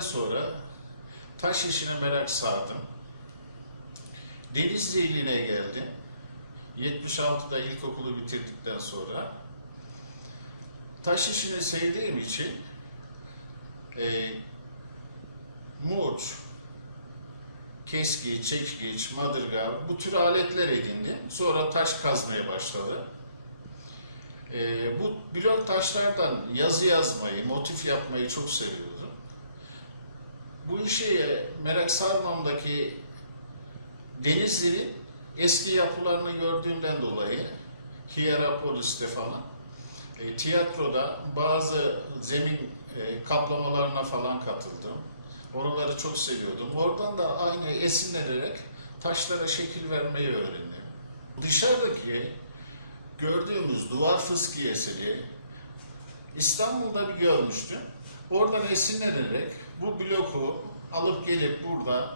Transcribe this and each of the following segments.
sonra taş işine merak sardım. Denizli iline geldim. 76'da ilkokulu bitirdikten sonra taş işini sevdiğim için e, murç, keski, çekiç, madırga bu tür aletler edindim. Sonra taş kazmaya başladı. E, bu blok taşlardan yazı yazmayı, motif yapmayı çok seviyordum. Bu işe merak sarmamdaki Denizli'nin eski yapılarını gördüğümden dolayı Hierapolis'te falan e, tiyatroda bazı zemin e, kaplamalarına falan katıldım. Oraları çok seviyordum. Oradan da aynı esinlenerek taşlara şekil vermeyi öğrendim. Dışarıdaki gördüğümüz duvar fıskiyesini İstanbul'da bir görmüştüm. Oradan esinlenerek bu bloku alıp gelip burada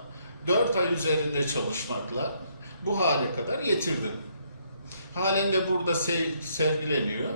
4 ay üzerinde çalışmakla bu hale kadar getirdim. Halen de burada sev- sergileniyor.